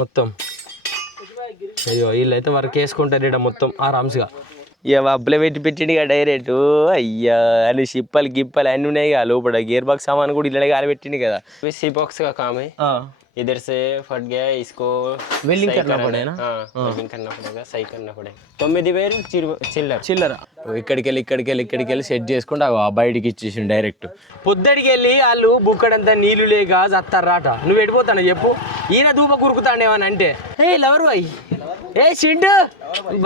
మొత్తం. అయ్యో వీళ్ళైతే వర్క్ వేసుకుంటారు ఇక్కడ మొత్తం ఆరామ్స్గా. ఇక అప్పులే పెట్టిండు ఇక డైరెక్ట్. అయ్యా అని షిప్పలు గిప్పలు అన్నీ ఉన్నాయి కదా లోపల. గేర్ బాక్స్ సామాన్ కూడా ఇళ్ళనే కాలి పెట్టిండు కదా. सी बॉक्स का काम है, इधर से फट गया, इसको वेल्डिंग सही करना पड़ेगा ना? वेल्डिंग करना पड़ेगा, सही करना पड़ेगा. 9,000 चिल्लर. ఇక్కడికి వెళ్ళి సెట్ చేసుకుంటే ఆ బయటికి ఇచ్చేసిండు డైరెక్ట్. పొద్దడికి వెళ్ళి వాళ్ళు బుక్కడంతా నీళ్లు లేక చత్తారాట. నువ్వు ఎడిపోతాను చెప్పు. ఈయన దూప కురుకుతాడేమని అంటే ఏ లవర్ బాయ్ ఏ చిండు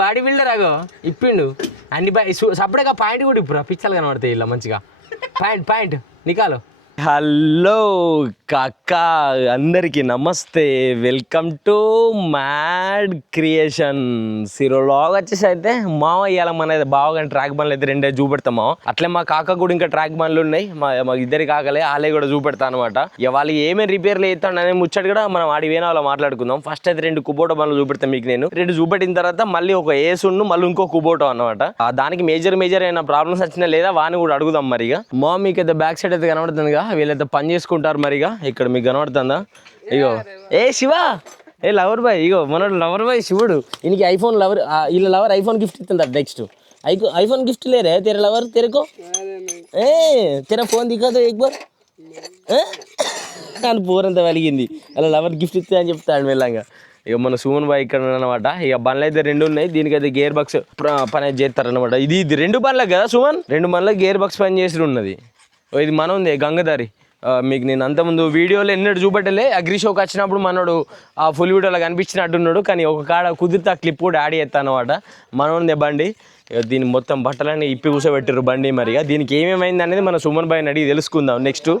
బాడీ బిల్డర్ అగో ఇప్పిండు అన్ని సపరేట్గా పాయింట్ కూడా ఇప్పుడు పిచ్చలు కనబడతాయి ఇలా మంచిగా. Point Niccolo. హలో కాక అందరికీ నమస్తే, వెల్కమ్ టు మ్యాడ్ క్రియేషన్స్. ఈరోజు వచ్చేసి అయితే మామ ఇవాళ మన బాగా ట్రాక్ బండ్లు అయితే రెండే చూపెడతాం మామ. అట్లే మా కాక కూడా ఇంకా ట్రాక్ బండ్లు ఉన్నాయి, మా ఇద్దరి కాకలే వాళ్ళే కూడా చూపెడతా అనమాట. ఇక వాళ్ళు ఏమేమి రిపేర్లు అవుతాడు అనే ముచ్చట కూడా మనం ఆడి వేరే వాళ్ళు మాట్లాడుకుందాం. ఫస్ట్ అయితే 2 కుబోటో బండ్లు చూపెడతాం మీకు నేను. 2 చూపెట్టిన తర్వాత మళ్ళీ ఒక ఏసుండు మళ్ళీ ఇంకో కుబోటో అనమాట. దానికి మేజర్ అయిన ప్రాబ్లమ్స్ వచ్చినా లేదా వాని కూడా అడుగుదాం మరిగా. మా మీకు అయితే బ్యాక్ సైడ్ అయితే కనబడుతుందిగా, వీళ్ళైతే పని చేసుకుంటారు మరిగా. ఇక్కడ మీకు కనబడుతుందా? ఇగో ఏ శివ ఏ లవర్ బాయ్, ఇగో మన లవర్ బాయ్ శివుడు. ఈయనకి ఐఫోన్ లవర్, వీళ్ళ లవర్ ఐఫోన్ గిఫ్ట్ ఇస్తుంది. నెక్స్ట్ ఐఫోన్ గిఫ్ట్ లేరే తెర లవర్ తెరకో ఏ తెర ఫోన్ దిగదు ఎక్బర్ అని పూరంతా వెలిగింది. అలా లవర్ గిఫ్ట్ ఇస్తే అని చెప్తాడు మెల్లంగా. ఇక మన సుమన్ బాయ్ ఇక్కడ అనమాట. ఇక బండ్లు అయితే 2 ఉన్నాయి, దీనికైతే గేర్ బాక్స్ పని చేస్తారనమాట. ఇది 2 బండ్లకు కదా సుమన్, 2 బండ్లకు గేర్ బాక్స్ పని చేసి ఉన్నది. ఇది మన ఉంది గంగదారి. మీకు నేను అంతకుముందు వీడియోలో ఎన్నడూ చూపెట్టలే. అగ్రి షోకి వచ్చినప్పుడు మనోడు ఆ ఫుల్ వీడియోలో కనిపించినట్టున్నాడు, కానీ ఒక కాడ కుదిరితే ఆ క్లిప్ కూడా యాడ్ చేస్తాను అనమాట. మనోందే బండి. దీన్ని మొత్తం బట్టలన్నీ ఇప్పి కూర్చోబెట్టారు బండి. మరిగా దీనికి ఏమేమైంది అనేది మన సుమన్ బాయ్ని అడిగి తెలుసుకుందాం నెక్స్ట్.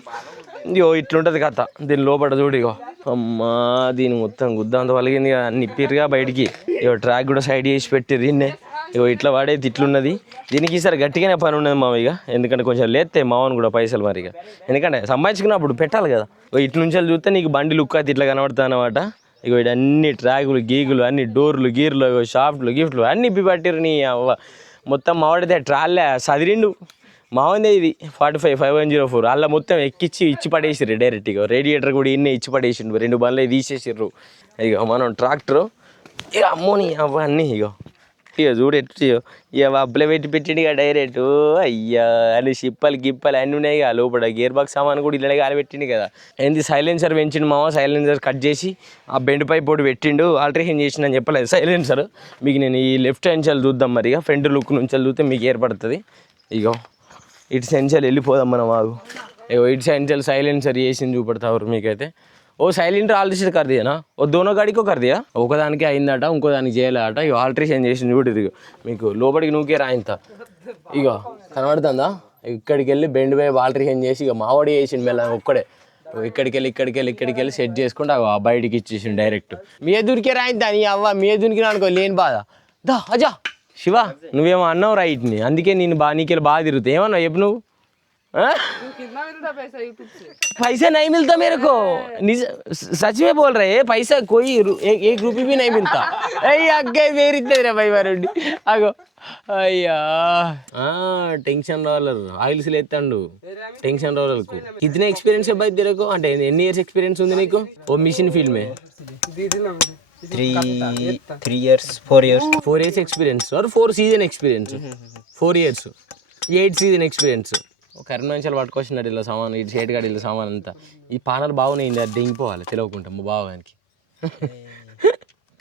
ఇగో ఇట్లుంటుంది కథ. దీని లోపల చూడు. ఇగో అమ్మా దీని మొత్తం గుద్దంత వలిగింది కదా, అన్ని ఇప్పిరుగా బయటికి. ఇగో ట్రాక్ కూడా సైడ్ చేసి పెట్టిర్రు ఇన్నే. ఇగో ఇట్లా వాడేది ఇట్లున్నది. దీనికి ఈసారి గట్టిగానే పని ఉన్నది మావయ్య, ఎందుకంటే కొంచెం లేస్తే మావని కూడా పైసలు మరిగా, ఎందుకంటే సంపాదించుకున్నప్పుడు పెట్టాలి కదా. ఇట్ల నుంచి చూస్తే నీకు బండి లుక్ అయితే ఇట్లా కనబడుతుంది అనమాట. ఇగో ఇటు అన్ని ట్రాకులు గీగులు అన్ని డోర్లు గీర్లు షాఫ్ట్లు గిఫ్ట్లు అన్ని ఇప్పి పట్టిరు. నీ మొత్తం మావాడితే ట్రాల్లే సదిరిండు. మావందే ఇది 45-5104 అలా మొత్తం ఇచ్చి పడేసిర్రు డైరెక్ట్గా. రేడియేటర్ కూడా ఇన్నే ఇచ్చి పడేసిండు, 2 బండ్లు తీసేసిర్రు. ఇక మనం ట్రాక్టరు ఇక అమ్మోని అవన్నీ ఇక చూడు ఎట్టు ఇక అప్పులే పెట్టిండు ఇక డైరెక్ట్. అయ్యా అని షిప్పలు గిప్పలు అన్నీ ఉన్నాయి కదా లోపల. గేర్ బాక్స్ సామాన్ కూడా ఇళ్ళనే కాలబెట్టిండు కదా. ఏంది సైలెన్సర్ పెంచిండు మామ. సైలెన్సర్ కట్ చేసి ఆ బెండ్ పై పోటీ పెట్టిండు, ఆల్టరేషన్ చేసిండు అని చెప్పలేదు సైలెన్సర్. మీకు నేను ఈ లెఫ్ట్ హ్యాండ్ నుంచి చూద్దాం మరి. ఫ్రంట్ లుక్ నుంచి చూస్తే మీకు ఏర్పడుతుంది. ఇగో ఇటు సెన్సర్ వెళ్ళిపోదాం మనం. ఆగు ఇటు సెన్సర్ సైలెన్సర్ చేసింది చూపెడతారు మీకైతే. ఓ సైలెంట్ ఆల్ట్రేషన్ कर दिया ना, ఓ దోనో గాడికో कर दिया. ఒకదానికి అయిందట, ఇంకో దానికి చేయలేదట. ఇక ఆల్ట్రేషన్ చేసింది చూడు. ఇది మీకు లోపలికి నూకే రాయింత. ఇక కనబడుతుందా? ఇక్కడికి వెళ్ళి బెండ్ పై ఆల్ట్రేషన్ చేసి ఇక మావాడి చేసిండు మెల్ల ఒక్కడే. ఇక్కడికి వెళ్ళి సెట్ చేసుకుంటే ఆ బయటికి ఇచ్చేసిండు డైరెక్ట్. మీ ఎదురికే రాయిందా నీ అవ్వ, మీ ఎదురికి అనుకో లేని బాధ. దా అజా శివ నువ్వేమో అన్నావు రైట్ని, అందుకే నేను నీకెళ్ళి బాగా తిరుగుతావు. ఏమన్నావు చెప్పు నువ్వు? पैसा नहीं मिलता मेरे को, सच में बोल रहे हैं. पैसा कोई एक रुपये भी नहीं मिलता. अग्गे मेरी तेरे भाई मारुंडी आगो అయ్యా టెన్షన్ రోలర్ ఆయిల్స్ లేతాండు. టెన్షన్ రోలర్ కు కితనే ఎక్స్పీరియన్స్ है भाई तेरे को? అంటే ఎన్ని ఇయర్స్ ఎక్స్పీరియన్స్ ఉంది నీకు ఓ మిషన్ ఫీల్డ్ में? 3 years 4 years 4 years experience or 4 season experience. 4 years 8 season experience. కర్మంచాలు పట్టుకొచ్చినాడు ఇలా సామాన్, ఇటు షేట్ గాడి ఇలా సామాన్ అంతా. ఈ పానర్ బాగున్నాయింది, అది దింగిపోవాలి తెలియకుంటాం మా బావానికి.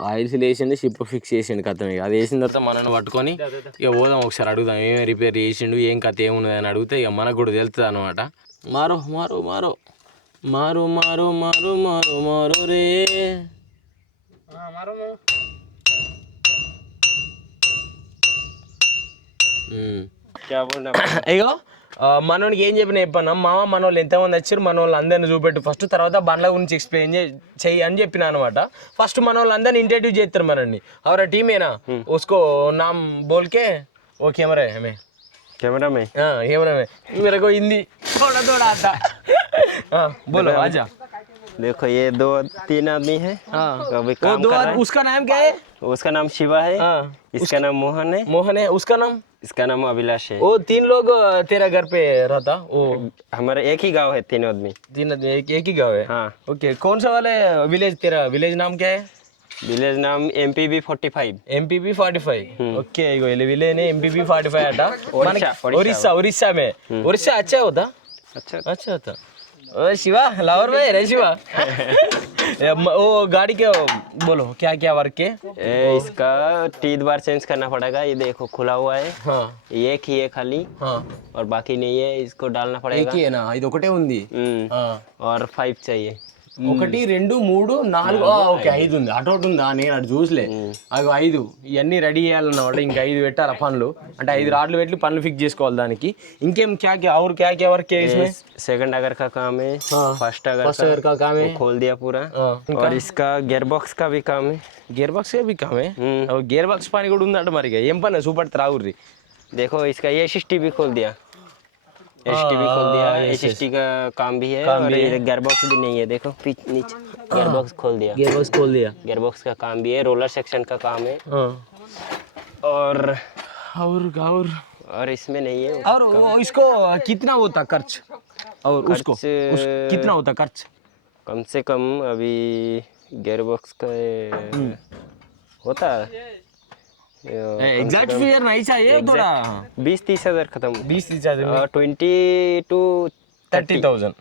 ఆయిల్స్ వేసింది, షిప్ ఫిక్స్ చేసిండు కథ. అది వేసిన తర్వాత మనల్ని పట్టుకొని ఇక పోదాం ఒకసారి అడుగుదాం ఏమేమి రిపేర్ చేసిండు, ఏం కథ ఏమున్నది అని అడిగితే ఇక మనకు కూడా తెలుస్తుంది అనమాట. మారో మారో మారో మారో మారో మారో మారో మారో రే అయ్యో మనోనికి ఏం చెప్పినా మామ మన వాళ్ళు ఎంతమంది వచ్చారు, మన వాళ్ళు అందరిని చూపెట్టు ఫస్ట్, తర్వాత బండ్ల గురించి ఎక్స్ప్లెయిన్ చెయ్యి అని చెప్పిన అనమాట. ఫస్ట్ మన వాళ్ళు అందరిని ఇంటర్వ్యూ చేస్తారు మనల్ని. అవరా టీమేనా उसको नाम बोल के वो कैमरा है हमें कैमरा में मेरे को हिंदी थोड़ा थोड़ा आता. बोलो आजा. देखो ये 2-3 आदमी है. अभी काम कर रहे हैं. उसका नाम क्या है? उसका नाम शिवा है. इसका नाम मोहन है. इसका नाम अभिलाष है. वो 3 लोग तेरा घर पे रहता? वो हमारा एक ही गांव है, 3 आदमी. 3 आदमी एक ही गाँव है. हाँ. ओके. कौन सा वाले विलेज, तेरा विलेज नाम क्या है? विलेज नाम MPB 45 ఎంపీపీ 45 ఓకే ఇగో విలేజ్ ఎంపీపీ 45 అట ओडिशा उड़ीसा में उड़ीसा अच्छा होता अच्छा होता ओ शिवा लाहौर में रे शिवा वो गाड़ी के बोलो क्या क्या वर्क है इसका टीथ बार चेंज करना पड़ेगा ये देखो खुला हुआ है हाँ एक ही है खाली हाँ और बाकी नहीं है इसको डालना एक पड़ेगा ही है ना ఇది ఒకటే ఉంది और 5 चाहिए 1 2 3 4 ఓకే 5 ఉంది అటు ఒకటి ఉందా నేను అటు చూసలే అవి 5 ఇవన్నీ రెడీ చేయాలన్నమాట ఇంకా 5 పెట్టాలి పనులు అంటే 5 రాడ్లు పెట్టి పనులు ఫిక్స్ చేసుకోవాలి దానికి ఇంకేం క్యా క్యా और क्या क्या वर्क है इसमें सेकंड अगर का काम है फर्स्ट अगर का काम है खोल दिया पूरा और इसका गियर बॉक्स का भी काम है गियर बॉक्स का भी काम है और गियर बॉक्स పని కూడా ఉందంట మరి ఏం పని సూపర్ త్రాగుర్రి देखो इसका SST भी खोल दिया SST भी खोल दिया SST का काम भी है और ये गियर बॉक्स भी नहीं है देखो नीचे गियर बॉक्स खोल दिया गियर बॉक्स का काम भी है रोलर सेक्शन का काम है और इसमें नहीं है और इसको कितना होता खर्च और उसको कितना होता खर्च कम से कम अभी गियर बॉक्स का होता एग्जैक्ट फिगर नहीं चाहिए थोड़ा 20-30 हज़ार खत्म 20-30 हज़ार 20 to 30,000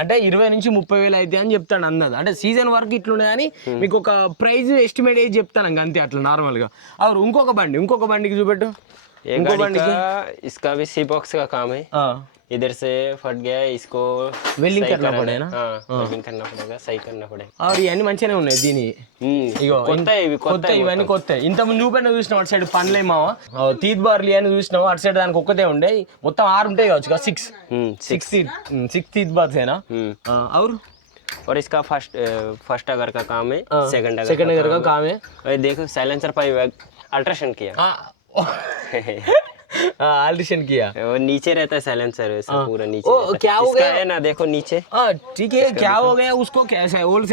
అంటే 20 నుంచి 30,000 అయితే అని చెప్తాను అన్నది అంటే సీజన్ వరకు ఇట్లుండే కానీ మీకు ఒక ప్రైస్ ఎస్టిమేట్ వేసి చెప్తాను అంతే అట్లా నార్మల్ గా और ఇంకొక బండికి చూపెట్టు ఇంకో బండికి इसका भी सी बॉक्स का काम है इधर से फट गया इसको वेल्डिंग करना पड़ेगा ना वेल्डिंग करना पड़ेगा सही करना पड़ेगा और ఇవన్నీ మంచిగానే ఉన్నాయి దీని ఇగో కొత్త ఇవన్నీ కొత్త ఇంత ముందు చూపెట్టిన చూసినావు అటు సైడ్ పనులే మావా తీత్ బార్లీ అని చూసినావు అటు సైడ్ దానికి ఒక్కటే ఉండే మొత్తం 6 ఉంటాయి కావచ్చు కదా 6 तीत बात है ना और इसका फर्स्ट अगर का काम है सेकंड अगर का काम है देखो साइलेंसर पाइप अल्ट्रेशन किया अल्ट्रेशन किया वो नीचे रहता है साइलेंसर ऐसा पूरा नीचे क्या हो गया है ना देखो नीचे ठीक है क्या हो गया उसको कैसा है ओल्ड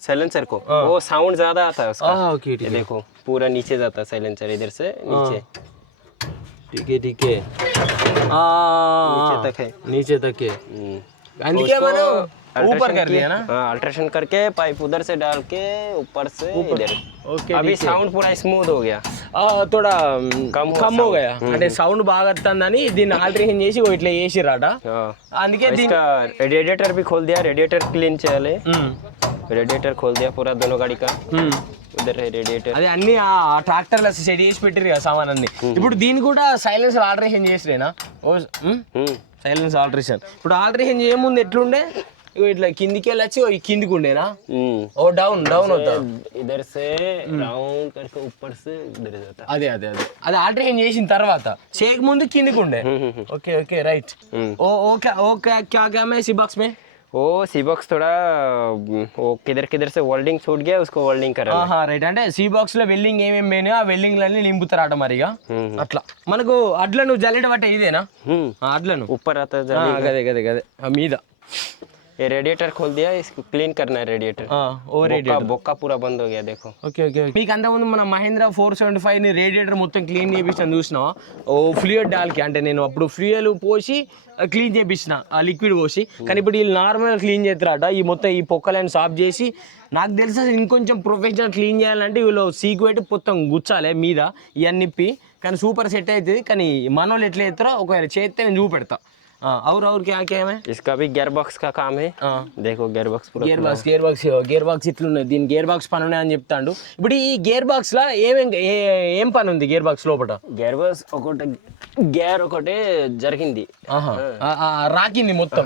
साइलेंसर को वो साउंड ज्यादा आता है उसका ओके ठीक है देखो पूरा नीचे जाता है साइलेंसर इधर से नीचे ठीक है नीचे तक है ऊपर कर दिया ना अल्ट्रेशन करके पाइप उधर से डाल के ऊपर से इधर अभी साउंड पूरा स्मूथ हो गया थोड़ा कम हो गया అంటే సౌండ్ బాగా వస్తుందని దీన్ని ఆల్టరేషన్ చేసి ఇట్లా చేసిరాట అందుకే इसका रेडिएटर भी खोल दिया रेडिएटर क्लीन చేయాలి रेडिएटर खोल दिया पूरा दोनों गाड़ी का उधर है रेडिएटर అదే అన్ని ఆ ట్రాక్టర్ల సెట్ చేసి పెట్టిరు కదా సామాన్ అన్ని ఇప్పుడు దీన్ని కూడా సైలెన్సర్ ఆల్టరేషన్ చేసిరేనా సైలెన్స్ ఆల్టరేషన్ ఇప్పుడు ఆల్టరేషన్ చేయముందు ఎట్లుండే ఇట్లా కిందికి వెళ్ళొచ్చి కిందికి ఉండేనా ఓ డౌన్ होता इधर से राउंड करके ऊपर से इधर जाता అదే ఆల్టరేషన్ చేసిన తర్వాత చేయక ముందు కిందికి ఉండే ఓకే రైట్ ఓ क्या काम है सी बॉक्स में वो सी बॉक्स थोड़ा वो किधर से वेल्डिंग छूट गया उसको वेल्डिंग करा రైట్ అంటే सी बॉक्स లో వెల్డింగ్ ఏమేమి పోయినా ఆ వెల్డింగ్ లన్నీ నింపుతారట మరిగా అట్లా మనకు అడ్లను జల్లెడ పట్టే ఇదేనా అడ్లను ऊपर आता है గదే మీద ये रेडिएटर खोल दिया इसको क्लीन करना है रेडिएटर वो रेडिएटर बोक्का पूरा बंद हो गया देखो ఓకే మీకు అంతకుముందు మన మహేంద్ర 475 ని రేడియేటర్ మొత్తం క్లీన్ చేపించాను చూసినావా ఓ ఫ్లూయిడ్ డాల్కి అంటే నేను అప్పుడు ఫ్లూయిల్ పోసి క్లీన్ చేపించిన ఆ లిక్విడ్ పోసి కానీ ఇప్పుడు వీళ్ళు నార్మల్ క్లీన్ చేస్తారట ఈ మొత్తం ఈ పొక్కలను సాఫ్ చేసి నాకు తెలిసి ఇంకొంచెం ప్రొఫెషనల్ క్లీన్ చేయాలంటే వీళ్ళు సీకు పెట్టి మొత్తం గుచ్చాలి మీద ఇవన్నీ నిప్పి కానీ సూపర్ సెట్ అవుతుంది కానీ మనోళ్ళు ఎట్లా చేస్తారో ఒకవేళ చేస్తే నేను చూపెడతా और क्या है इसका भी गियर बॉक्स का काम है देखो गियर बॉक्स पूरा गियर बॉक्स ఇట్లున్నది దీని గేర్ బాక్స్ పని ఉన్నాయి అని చెప్తాడు ఇప్పుడు ఈ గేర్ బాక్స్ లా ఏం పని ఉంది గేర్ బాక్స్ లోపల గేర్ బాక్స్ గేర్ ఒకటే జరిగింది రాకింది మొత్తం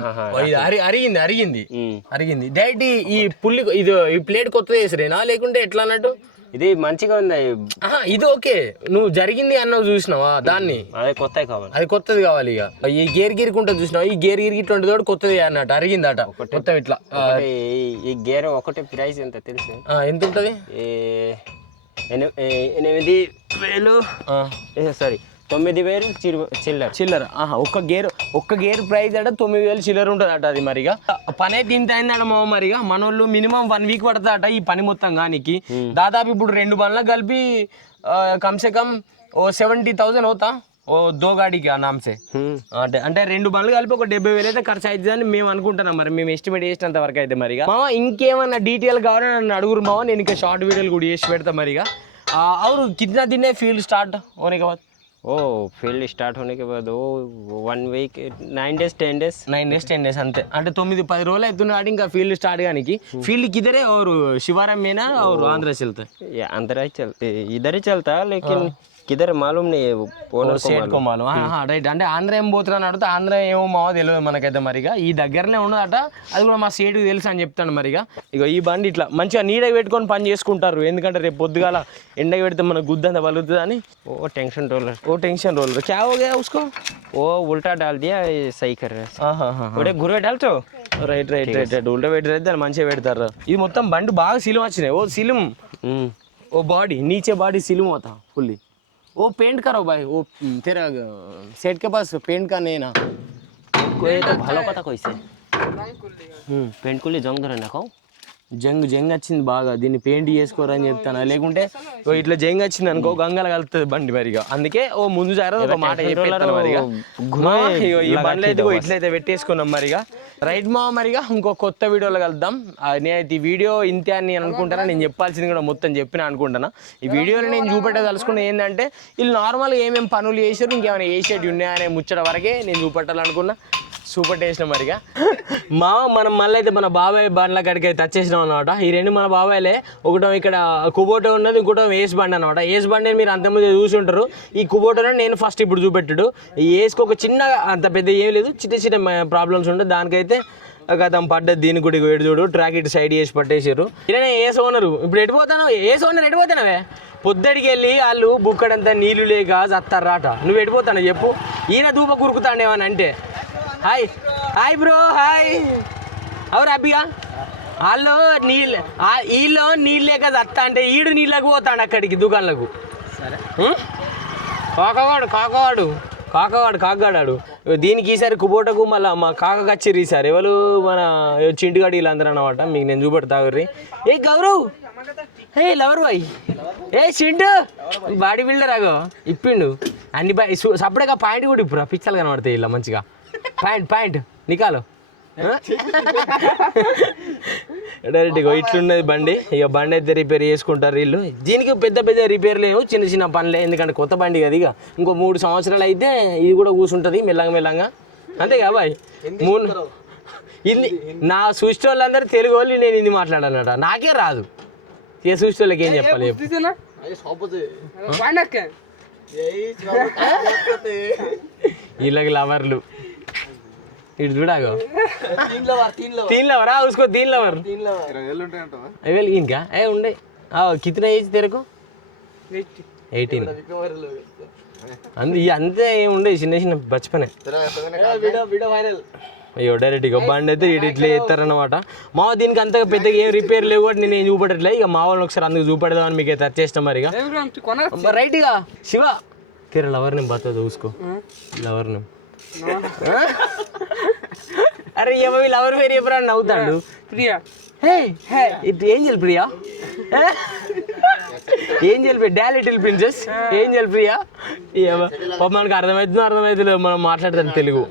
అరిగింది డైరెక్ట్ ఈ పుల్లి ఇది ఈ ప్లేట్ కొత్తది వేసిరేనా లేకుంటే ఎట్లా అన్నట్టు ఇది మంచిగా ఉంది ఇది ఓకే నువ్వు జరిగింది అన్నావు చూసినావా దాన్ని అదే కొత్తది కావాలి ఇక ఈ గేర్ గిరికి చూసినావు ఈ గేర్ గిరికి ఇటువంటి తోడు కొత్తది అన్నట్టు అరిగిందట మొత్తం ఇట్లా ఈ గేర్ ఒకటి ప్రైస్ ఎంత తెలుసు ఎంత ఉంటది 8,000 సారీ 9,000 చిల్లర ఒక్క గేర్ ప్రైస్ అట 9,000 చిల్లర ఉంటుంది అట అది మరిగా పని అయితే ఇంత అయిందట మామ మరిగా మనోళ్ళు మినిమం 1 వీక్ పడుతుందట ఈ పని మొత్తం గానికి దాదాపు ఇప్పుడు 2 బండ్లకు కలిపి కమ్సే కమ్ ఓ 70,000 అవుతా ఓ దో గాడికి ఆ నామ్సే అంటే అంటే 2 బండ్లు కలిపి ఒక 70,000 అయితే ఖర్చు అవుతుందని మేము అనుకుంటున్నాం. మరి మేము ఎస్టిమేట్ చేసినంత వరకు అయితే మరిగా మామ ఇంకేమన్నా డీటెయిల్ కావాలని నన్ను అడుగురు మామ, నేను ఇంకా షార్ట్ వీడియోలు కూడా చేసి పెడతా మరిగా. और कितना दिन है फील्ड स्टार्ट होने के बाद? ओ फील्ड स्टार्ट होने के बाद वो 1 week 9 days 10 days 9 days 10 days అంతే. అంటే 9-10 రోజులు అవుతున్నాడు ఇంకా ఫీల్డ్ స్టార్ట్ గానికి. ఫీల్డ్ किधर है और शिवाराम में ना और आंध्र से चलता है? या आंध्र चलते इधर ही चलता लेकिन किधर मालूम नहीं है, ओनर को मालूम. రైట్. అంటే ఆంధ్ర ఏం పోతున్నాను అడిగితే ఆంధ్ర ఏమో మావో తెలియదు మనకైతే మరిగా. ఈ దగ్గరనే ఉన్నదట, అది కూడా మా స్టేట్కి తెలుసు అని చెప్తాను మరిగా. ఇగో ఈ బండి ఇట్లా మంచిగా నీడకి పెట్టుకొని పని చేసుకుంటారు, ఎందుకంటే రేపు పొద్దుగాల ఎండకి పెడితే మనకు గుద్దంత పలుగుతుంది అని. वो टेंशन रोलर क्या हो गया उसको? वो उल्टा डाल दिया, सही कर रहे हैं. घुरे डाल तो రైట్ రైట్ రైట్ రైట్ ఉల్టా పెట్టారు అయితే దాన్ని మంచిగా పెడతారు. ఇది మొత్తం బండి బాగా సిలుం వచ్చినాయి. ఓ సిలుం ఓ बॉडी नीचे बॉडी सिलूम होता फुल्ली. वो पेंट करो भाई, वो तेरा सेट के पास पेंट का नहीं ना कोई तो ভালো কথা কইছে. পেন্ট করলে জং ধরে না খাও. జంగ్ వచ్చింది బాగా, దీన్ని పెయింట్ చేసుకోరని చెప్తాను. లేకుంటే ఇట్లా జంగ్ వచ్చింది అనుకో గంగల కలుతుంది బండి మరిగా. అందుకే ఓ ముందు జాగ్రత్త ఒక మాట చెప్పేస్తాను మరిగా. ఈ బండ్లు అయితే ఇట్లయితే పెట్టేసుకున్నాం మరిగా. రైట్ మా మరిగా ఇంకో కొత్త వీడియోలో కలుద్దాం. నేనైతే ఈ వీడియో ఇంతే అని నేను అనుకుంటానా, నేను చెప్పాల్సింది కూడా మొత్తం చెప్పిన అనుకుంటానా. ఈ వీడియోలో నేను చూపెట్టదలుచుకున్నది ఏంటంటే వీళ్ళు నార్మల్గా ఏమేమి పనులు చేసారు, ఇంకేమైనా చేసేటి ఉన్నాయనే ముచ్చట వరకే నేను చూపెట్టాలనుకున్నా. సూపర్ టేస్ట్ మరిగా. మనం మళ్ళీ అయితే మన బాబాయ్ బండ్ల కాడికి అయితే వచ్చేసినాం అనమాట. ఈ 2 మన బాబాయ్లే. ఒకటో ఇక్కడ కుబోటో ఉన్నది, ఇంకోటో ఏస్ బండి అనమాట. ఏస్ బండి మీరు అంతకుముందు చూసి ఉంటారు. ఈ కుబోటోనే నేను ఫస్ట్ ఇప్పుడు చూపెట్టాడు. ఈ ఏస్కి ఒక చిన్న అంత పెద్ద ఏం లేదు, చిన్న ప్రాబ్లమ్స్ ఉంటాయి. దానికైతే గతం పడ్డది. దీనికి కూడా వేడి చూడు, ట్రాక్ ఇటు సైడ్ చేసి పట్టేసారు. ఇలానే ఏస్ ఓనరు. ఇప్పుడు ఎడిపోతాను, ఏస్ ఓనర్ ఎడిపోతానవే. పొద్దడికి వెళ్ళి వాళ్ళు బుక్కడంతా నీళ్లు లేక చత్తారాట. నువ్వు ఎడిపోతాను చెప్పు. ఈయన దూప కురుకుతాడేమని అంటే హాయ్ హాయ్ బ్రో హాయ్ అవరు అబ్బిగా. వాళ్ళు వీళ్ళు నీళ్ళు లేక చత్తా అంటే ఈడు నీళ్ళకు పోతాడు అక్కడికి దుకాణాలకు. కాకగాడాడు. దీనికి ఈసారి కుబోటకు మళ్ళీ మా కాక కచ్చిర్రు ఈసారి. ఎవరు మన చింటుగాడి వీళ్ళందరూ అనమాట. మీకు నేను చూపెడతాగుర్రి. ఏ గౌరవ్, ఏ లవర్ బాయ్, ఏ చింటు బాడీ బిల్డర్ అగో ఇప్పిండు అన్ని బాయ్. సపరేట్గా పాయింట్ కూడా ఇప్పుడు పిచ్చలు కనబడతాయి ఇలా మంచిగా. పాయింట్ నికాలో డైరెక్ట్ ఇట్లున్నది బండి. ఇక బండి అయితే రిపేర్ చేసుకుంటారు వీళ్ళు. దీనికి పెద్ద రిపేర్ లేవు, చిన్న పనులే. ఎందుకంటే కొత్త బండి కదా. ఇక ఇంకో 3 సంవత్సరాలు అయితే ఇది కూడా కూర్చుంటుంది మెల్లంగా. అంతే కదా బాయ్. ఇది నా చూసిన వాళ్ళందరూ తెలుగు వాళ్ళు, నేను ఇది మాట్లాడాలన్నట. నాకే రాదు. ఏ చూసిన వాళ్ళకి ఏం చెప్పాలి? వీళ్ళకి లవర్లు ఇటు చూడాగో. तीन लवर उसको 3 लवर इनका ए ఉండే. कितना ఏజ్ తెరకు? 18. అంతే ఏముండే, చిన్న బచ్పనే. అయ్యో డైరెక్ట్ ఇక బండి అయితే ఇట్లా చేస్తారనమాట. మా దీనికి అంత పెద్దగా ఏం రిపేర్ లేవు కూడా నేను చూపెట్టట్లే. ఇక మా వాళ్ళని ఒకసారి అందుకు చూపెడదామని మీకు అయితే వచ్చేస్తాం మరి. ఇక రైట్ ఇక శివ तेरा लवर ने बता दो उसको. लवर ने अरे ये भी लवर मेरी अपना नव्వుతాడు. ప్రియా హే హే ఇది Angel Priya, Angel Priya little princess Angel Priya. మనకు అర్థమవుతుంది మనం మాట్లాడతాం తెలుగు.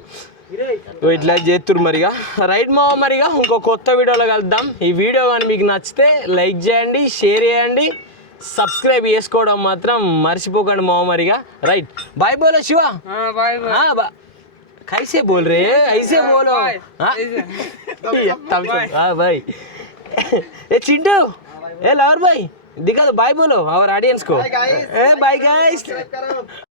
ఇట్లా చేస్తున్నారు మరిగా. రైట్ మావ మరిగా ఇంకో కొత్త వీడియోలో కలుద్దాం. ఈ వీడియో కానీ మీకు నచ్చితే లైక్ చేయండి, షేర్ చేయండి, సబ్స్క్రైబ్ చేసుకోవడం మాత్రం మర్చిపోకండి మావ మరిగా. రైట్ బాయ్ బోలో శివ. कैसे बोल रहे हैं, ऐसे बोलो. भाई ए चिंटू, ए लवर भाई दिखा दो, बाय बोलो और ऑडियंस को. Bye guys.